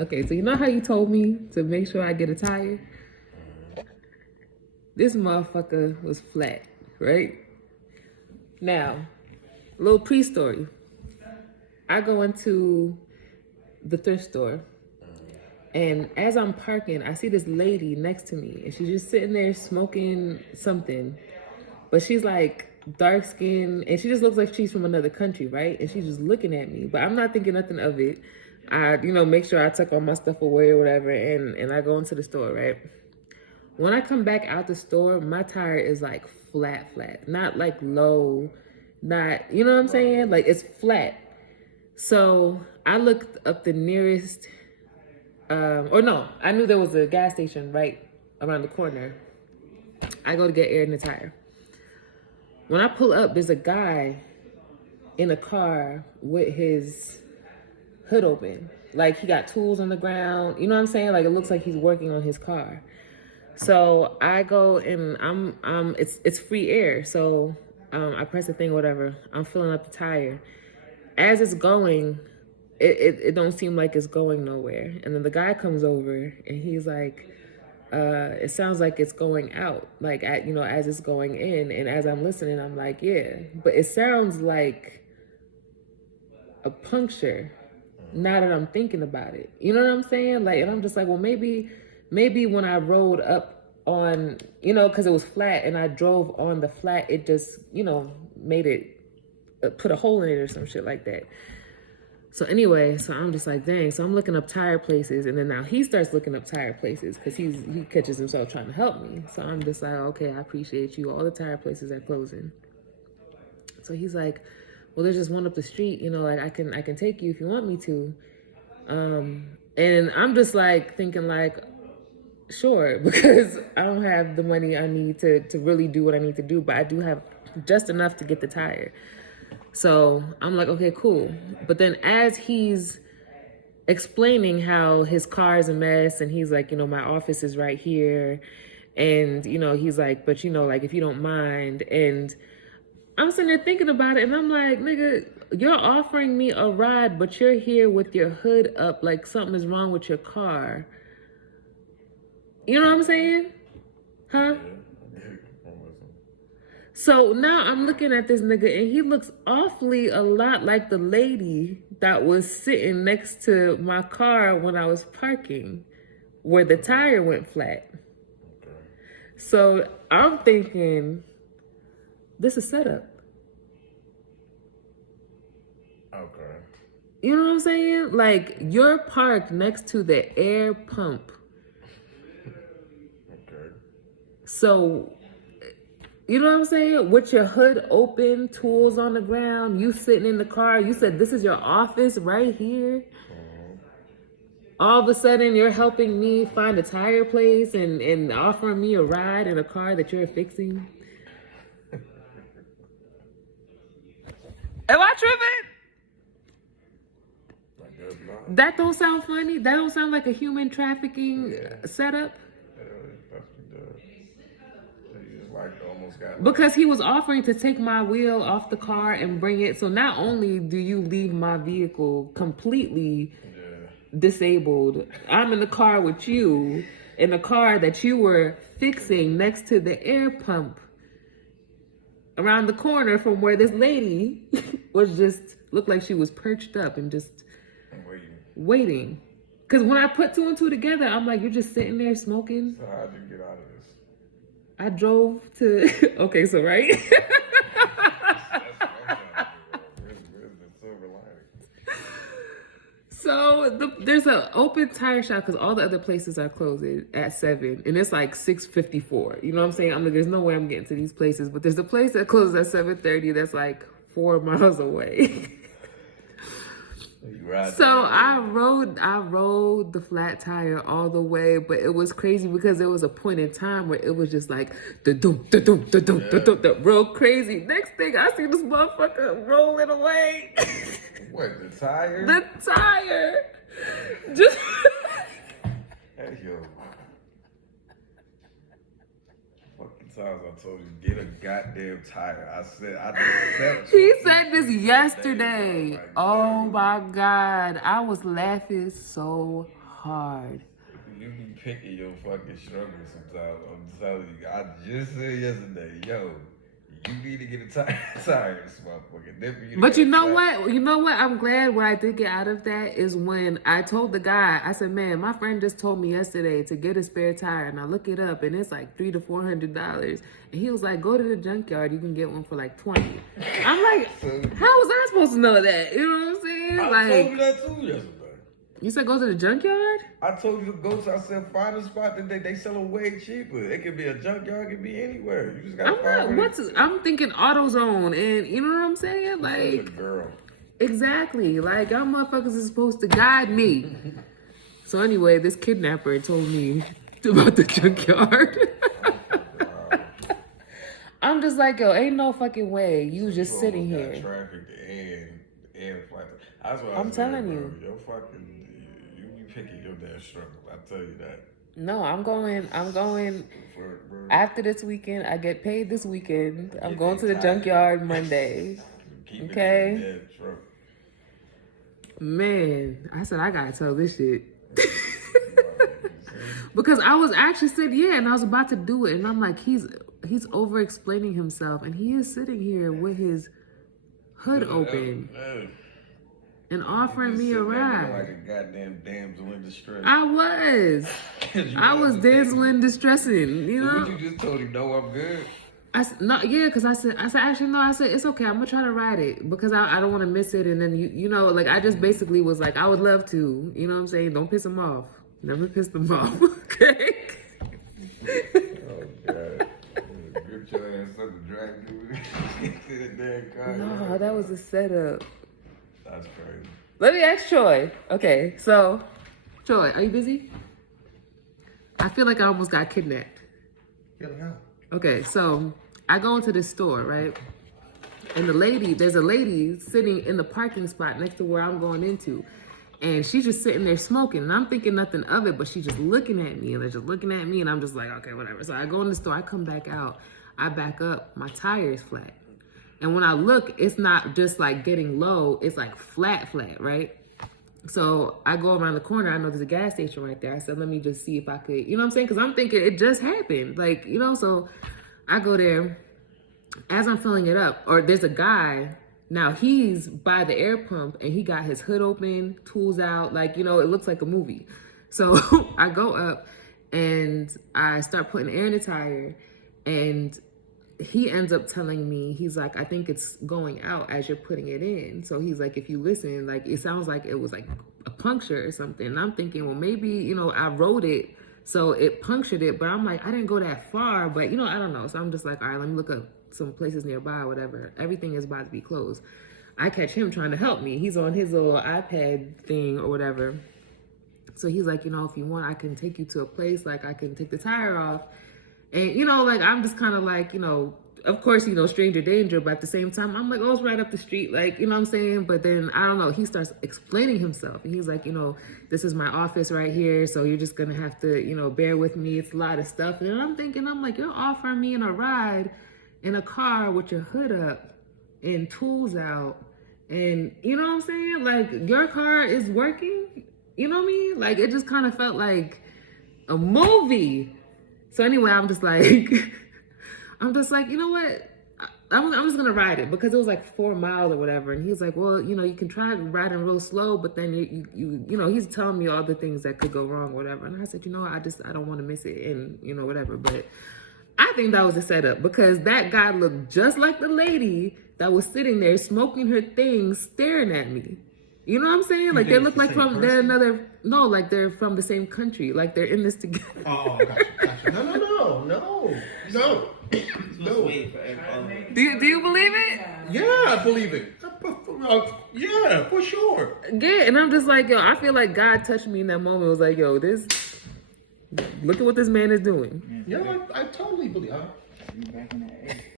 Okay, so you know how you told me to make sure I get a tire? This motherfucker was flat, right? Now, a little pre-story. I go into the thrift store, and as I'm parking, I see this lady next to me, and she's just sitting there smoking something. But she's like dark skinned, and she just looks like she's from another country, right? And she's just looking at me, but I'm not thinking nothing of it. I, make sure I tuck all my stuff away or whatever, and I go into the store, right? When I come back out the store, my tire is like flat, not like low, not, you know what I'm saying? Like it's flat. So I looked up the nearest, or no, I knew there was a gas station right around the corner. I go to get air in the tire. When I pull up, there's a guy in a car with his hood open. Like he got tools on the ground. You know what I'm saying? Like it looks like he's working on his car. So I go and it's free air. So I press the thing, whatever. I'm filling up the tire. As it's going, it don't seem like it's going nowhere. And then the guy comes over and he's like, it sounds like it's going out, like as it's going in. And as I'm listening, I'm like, yeah, but it sounds like a puncture. Now that I'm thinking about it, you know what I'm saying? Like, and I'm just like, well, maybe when I rode up on, because it was flat and I drove on the flat, it just, made it, put a hole in it or some shit like that. So anyway, so I'm just like, dang. So I'm looking up tire places, and then now he starts looking up tire places because he catches himself trying to help me. So I'm just like, okay, I appreciate you. All the tire places are closing. So he's like, well, there's just one up the street. Like I can take you if you want me to. And I'm just like thinking like, sure, because I don't have the money I need to really do what I need to do, but I do have just enough to get the tire. So I'm like, okay, cool. But then as he's explaining how his car is a mess and he's like, my office is right here. And, he's like, but, like, if you don't mind. And I'm sitting there thinking about it and I'm like, nigga, you're offering me a ride, but you're here with your hood up like something is wrong with your car. You know what I'm saying? Huh? So now I'm looking at this nigga and he looks awfully a lot like the lady that was sitting next to my car when I was parking, where the tire went flat. Okay. So I'm thinking, this is setup. Okay. You know what I'm saying? Like, you're parked next to the air pump. Okay. So, you know what I'm saying? With your hood open, tools on the ground, you sitting in the car. You said, this is your office right here. All of a sudden, you're helping me find a tire place and offering me a ride in a car that you're fixing. Am I tripping? That don't sound funny? That don't sound like a human trafficking setup? Because he was offering to take my wheel off the car and bring it. So not only do you leave my vehicle completely disabled, I'm in the car with you, in a car that you were fixing next to the air pump around the corner from where this lady was just, looked like she was perched up and just waiting. Because when I put two and two together, I'm like, you're just sitting there smoking. So how'd you get out of this? I drove to, okay, so right? So there's an open tire shop because all the other places are closed at 7, and it's like 6:54. You know what I'm saying? I'm like, there's no way I'm getting to these places, but there's a place that closes at 7:30 that's like 4 miles away. So I rode the flat tire all the way, but it was crazy because there was a point in time where it was just like real crazy. Next thing I see this motherfucker rolling away. What, the tire? The tire. Just Hey, yo. Fucking times I told you, get a goddamn tire. I said, He said this yesterday. Oh my God. I was laughing so hard. You be picking your fucking struggle sometimes. I'm telling you. I just said yesterday, yo, you need to get a tire in this motherfucker. Then for you to But get you a know flat- what? You know what? I'm glad where I did get out of that is when I told the guy, I said, man, my friend just told me yesterday to get a spare tire, and I look it up, and it's like $300 to $400. And he was like, go to the junkyard, you can get one for like $20. I'm like, how was I supposed to know that? You know what I'm saying? I told you that too yesterday. You said go to the junkyard? I told you to go to, I said, find a spot that they sell them way cheaper. It could be a junkyard, it could be anywhere. You just gotta find one. I'm thinking AutoZone, and you know what I'm saying? Such a Like, girl. exactly. Like, y'all motherfuckers is supposed to guide me. So anyway, this kidnapper told me about the junkyard. I'm just like, yo, ain't no fucking way. You was just sitting here. Traffic and flight. That's what I'm telling you. Your fucking, you be picking your damn struggle. I tell you that. No, I'm going after this weekend. I get paid this weekend. I'm going to the junkyard Monday. Okay. Man, I said I gotta tell this shit. Because I was actually said yeah, and I was about to do it, and I'm like, he's over explaining himself, and he is sitting here with his hood open and offering me a ride. Like a goddamn damsel in distress. I was damsel in distressing, you know. What you just told him? No, I'm good. I said actually no. I said it's okay. I'm gonna try to ride it because I don't want to miss it. And then you know, like I just basically was like I would love to. You know what I'm saying? Don't piss him off. Never piss them off. Okay. Oh God. Grip your ass up and drag you to the damn car. No, that was a setup. That's crazy. Let me ask Troy. Okay, so Troy, are you busy? I feel like I almost got kidnapped. Yeah, how? Okay, so I go into this store, right? And there's a lady sitting in the parking spot next to where I'm going into. And she's just sitting there smoking. And I'm thinking nothing of it, but she's just looking at me. And they're just looking at me. And I'm just like, okay, whatever. So I go in the store. I come back out. I back up. My tire is flat. And when I look, it's not just like getting low. It's like flat, right? So I go around the corner. I know there's a gas station right there. I said, let me just see if I could, you know what I'm saying? Because I'm thinking it just happened. Like, you know, so I go there. As I'm filling it up, or there's a guy. Now he's by the air pump and he got his hood open, tools out, like, you know, it looks like a movie. So I go up and I start putting air in the tire and he ends up telling me, he's like, I think it's going out as you're putting it in. So he's like, if you listen, like, it sounds like it was like a puncture or something. And I'm thinking, well, maybe, you know, I wrote it, so it punctured it, but I'm like, I didn't go that far, but you know, I don't know. So I'm just like, all right, let me look up some places nearby or whatever. Everything is about to be closed. I catch him trying to help me. He's on his little iPad thing or whatever. So he's like, you know, if you want, I can take you to a place, like I can take the tire off. And, you know, like, I'm just kind of like, you know, of course, you know, stranger danger, but at the same time, I'm like, oh, it's right up the street. Like, you know what I'm saying? But then, I don't know, he starts explaining himself. And he's like, you know, this is my office right here. So you're just going to have to, you know, bear with me. It's a lot of stuff. And I'm thinking, I'm like, you're offering me a ride in a car with your hood up and tools out. And, you know what I'm saying? Like, your car is working. You know what I mean? Like, it just kind of felt like a movie. So anyway, I'm just like, you know what? I'm just gonna ride it because it was like 4 miles or whatever. And he's like, well, you know, you can try riding real slow, but then you know, he's telling me all the things that could go wrong or whatever. And I said, you know, I don't want to miss it, and you know, whatever. But I think that was a setup because that guy looked just like the lady that was sitting there smoking her thing, staring at me. You know what I'm saying? Like, they look like like they're from the same country. Like, they're in this together. Oh, gotcha. No. Do you believe it? Yeah, I believe it. Yeah, for sure. Yeah, and I'm just like, yo, I feel like God touched me in that moment. It was like, yo, look at what this man is doing. Yeah, I totally believe it.